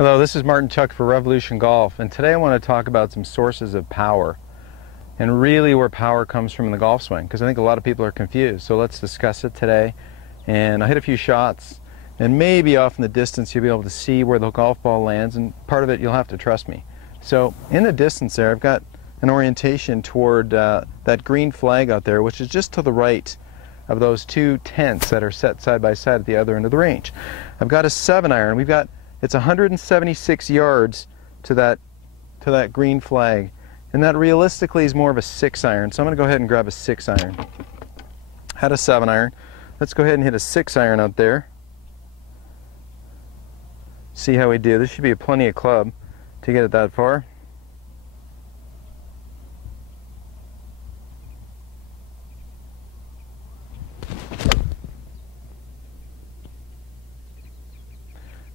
Hello, this is Martin Chuck for Revolution Golf, and today I want to talk about some sources of power and really where power comes from in the golf swing, because I think a lot of people are confused. So let's discuss it today. And I hit a few shots, and maybe off in the distance you'll be able to see where the golf ball lands, and part of it you'll have to trust me. So in the distance there, I've got an orientation toward that green flag out there, which is just to the right of those two tents that are set side by side at the other end of the range. I've got a 7-iron. It's 176 yards to that green flag, and that realistically is more of a 6-iron. So I'm going to go ahead and grab a 6-iron. Had a 7-iron. Let's go ahead and hit a 6-iron out there. See how we do. This should be plenty of club to get it that far.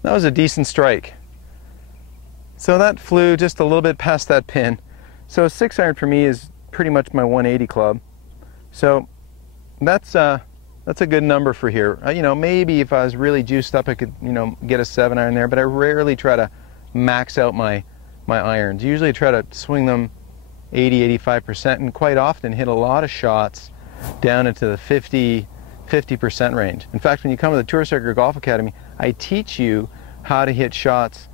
That was a decent strike. So that flew just a little bit past that pin. So a 6-iron for me is pretty much my 180 club. So that's a good number for here. Maybe if I was really juiced up, I could, get a 7-iron there, but I rarely try to max out my irons. Usually I try to swing them 80-85%, and quite often hit a lot of shots down into the 50% range. In fact, when you come to the Tour Circuit Golf Academy, I teach you how to hit shots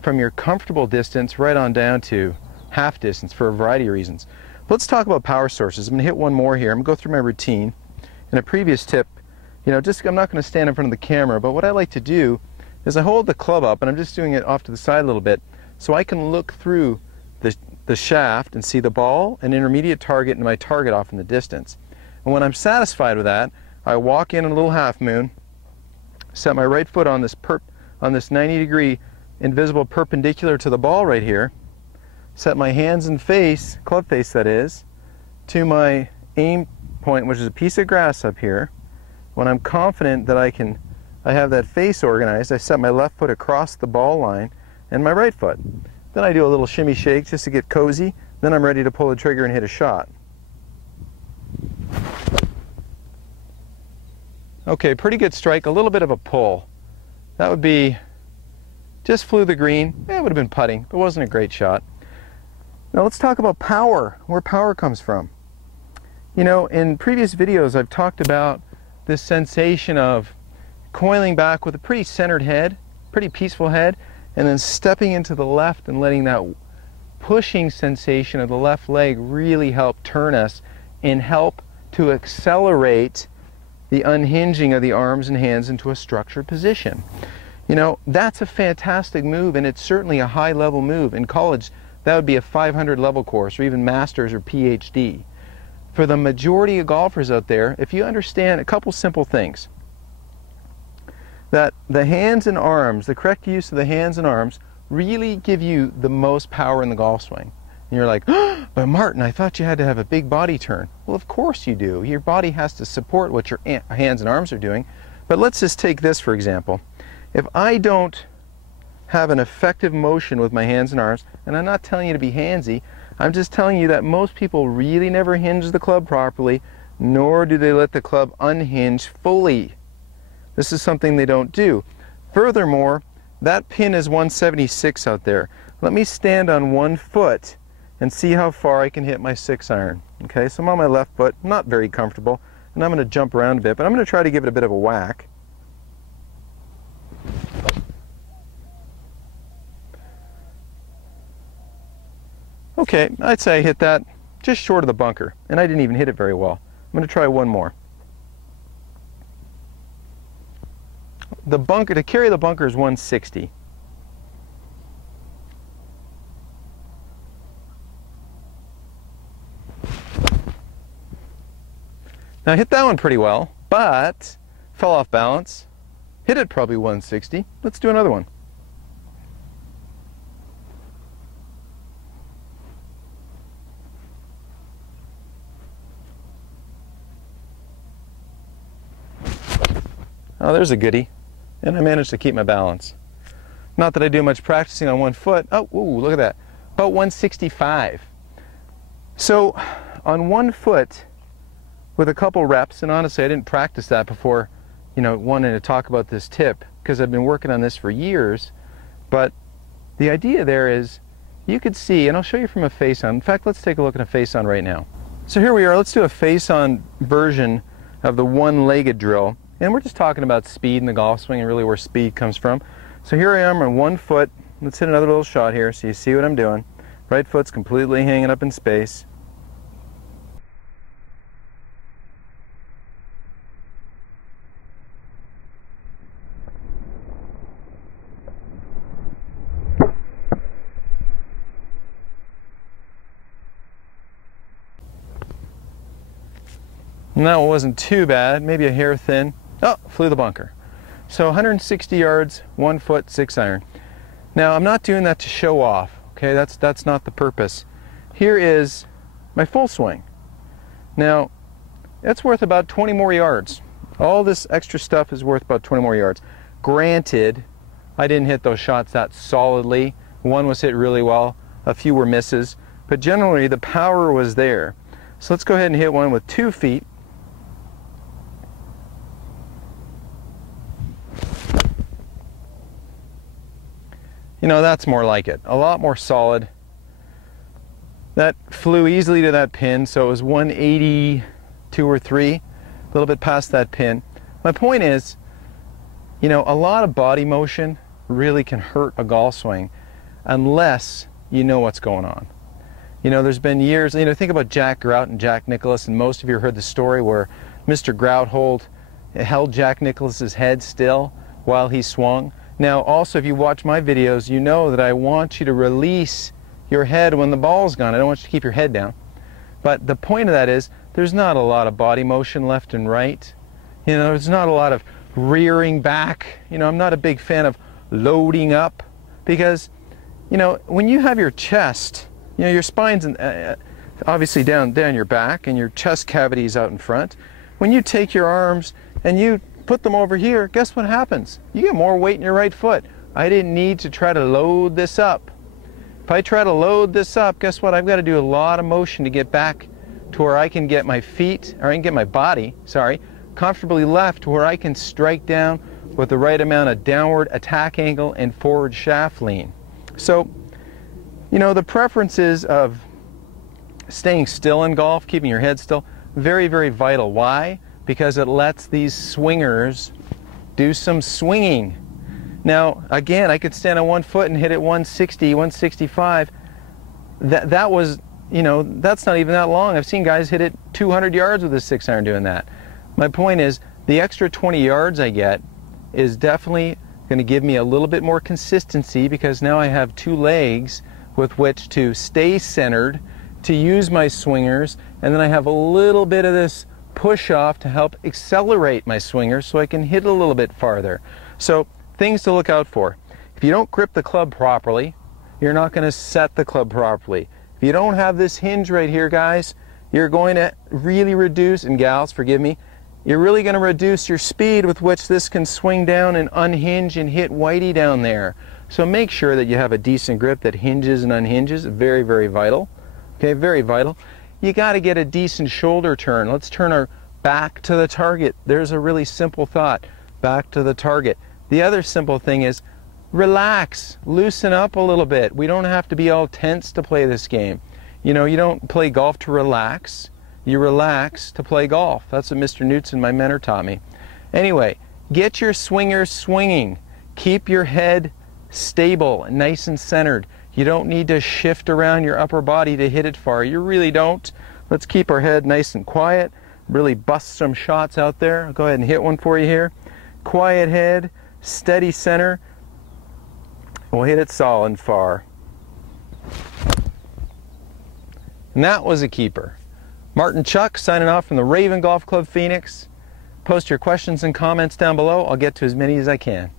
from your comfortable distance right on down to half distance for a variety of reasons. Let's talk about power sources. I'm going to hit one more here. I'm going to go through my routine. In a previous tip, I'm not going to stand in front of the camera, but what I like to do is I hold the club up, and I'm just doing it off to the side a little bit, so I can look through the shaft and see the ball, an intermediate target, and my target off in the distance. And when I'm satisfied with that, I walk in a little half moon, set my right foot on this 90-degree invisible perpendicular to the ball right here, set my hands and face, club face that is, to my aim point, which is a piece of grass up here. When I'm confident that I have that face organized, I set my left foot across the ball line and my right foot. Then I do a little shimmy shake just to get cozy. Then I'm ready to pull the trigger and hit a shot. Okay, pretty good strike, a little bit of a pull. That would be, just flew the green. It would have been putting, but it wasn't a great shot. Now let's talk about power, where power comes from. In previous videos I've talked about this sensation of coiling back with a pretty centered head, pretty peaceful head, and then stepping into the left and letting that pushing sensation of the left leg really help turn us and help to accelerate the unhinging of the arms and hands into a structured position. That's a fantastic move, and it's certainly a high-level move. In college, that would be a 500 level course, or even master's or PhD. For the majority of golfers out there, if you understand a couple simple things, that the hands and arms, the correct use of the hands and arms, really give you the most power in the golf swing. And you're like, oh, but Martin, I thought you had to have a big body turn. Well, of course you do. Your body has to support what your hands and arms are doing. But let's just take this for example. If I don't have an effective motion with my hands and arms, and I'm not telling you to be handsy, I'm just telling you that most people really never hinge the club properly, nor do they let the club unhinge fully. This is something they don't do. Furthermore, that pin is 176 out there. Let me stand on one foot and see how far I can hit my 6-iron. Okay, so I'm on my left foot, not very comfortable, and I'm going to jump around a bit, but I'm going to try to give it a bit of a whack. Okay, I'd say I hit that just short of the bunker, and I didn't even hit it very well. I'm going to try one more. The bunker, to carry the bunker, is 160. Now I hit that one pretty well, but fell off balance. Hit it probably 160. Let's do another one. Oh, there's a goodie. And I managed to keep my balance. Not that I do much practicing on one foot. Oh, ooh, look at that. About 165. So on one foot, with a couple reps, and honestly I didn't practice that before, wanting to talk about this tip, because I've been working on this for years, but the idea there is you could see, and I'll show you from a face-on. In fact, let's take a look at a face-on right now. So here we are. Let's do a face-on version of the one-legged drill. And we're just talking about speed in the golf swing and really where speed comes from. So here I am on 1 foot. Let's hit another little shot here so you see what I'm doing. Right foot's completely hanging up in space. And that one wasn't too bad, maybe a hair thin. Oh, flew the bunker. So 160 yards, 1 foot, 6 iron. Now I'm not doing that to show off, okay? That's not the purpose. Here is my full swing. Now, that's worth about 20 more yards. All this extra stuff is worth about 20 more yards. Granted, I didn't hit those shots that solidly. One was hit really well, a few were misses, but generally the power was there. So let's go ahead and hit one with 2 feet. You know, that's more like it. A lot more solid. That flew easily to that pin, so it was 182 or 3, a little bit past that pin. My point is, you know, a lot of body motion really can hurt a golf swing unless you know what's going on. You know, there's been years, you know, think about Jack Grout and Jack Nicklaus, and most of you heard the story where Mr. Grout held Jack Nicklaus's head still while he swung. Now, also, if you watch my videos, you know that I want you to release your head when the ball's gone. I don't want you to keep your head down. But the point of that is, there's not a lot of body motion left and right. You know, there's not a lot of rearing back. You know, I'm not a big fan of loading up because, you know, when you have your chest, you know, your spine's obviously down your back and your chest cavity's out in front. When you take your arms and you put them over here, guess what happens? You get more weight in your right foot. I didn't need to try to load this up. If I try to load this up, guess what? I've got to do a lot of motion to get back to where I can get my feet, or I can get my body, sorry, comfortably left to where I can strike down with the right amount of downward attack angle and forward shaft lean. So, you know, the preferences of staying still in golf, keeping your head still, very, very vital. Why? Because it lets these swingers do some swinging. Now, again, I could stand on 1 foot and hit it 160, 165. That was, you know, that's not even that long. I've seen guys hit it 200 yards with a 6-iron doing that. My point is, the extra 20 yards I get is definitely going to give me a little bit more consistency because now I have 2 legs with which to stay centered, to use my swingers, and then I have a little bit of this push off to help accelerate my swingers so I can hit a little bit farther. So, things to look out for. If you don't grip the club properly, you're not going to set the club properly. If you don't have this hinge right here, guys, you're going to really reduce, and gals, forgive me, you're really going to reduce your speed with which this can swing down and unhinge and hit whitey down there. So make sure that you have a decent grip that hinges and unhinges. Very, very vital. Okay, very vital. You got to get a decent shoulder turn. Let's turn our back to the target. There's a really simple thought. Back to the target. The other simple thing is relax, loosen up a little bit. We don't have to be all tense to play this game. You know, you don't play golf to relax. You relax to play golf. That's what Mr. Knutson, my mentor, taught me. Anyway, get your swingers swinging. Keep your head stable, nice and centered. You don't need to shift around your upper body to hit it far. You really don't. Let's keep our head nice and quiet. Really bust some shots out there. I'll go ahead and hit one for you here. Quiet head, steady center. We'll hit it solid and far. And that was a keeper. Martin Chuck signing off from the Raven Golf Club Phoenix. Post your questions and comments down below. I'll get to as many as I can.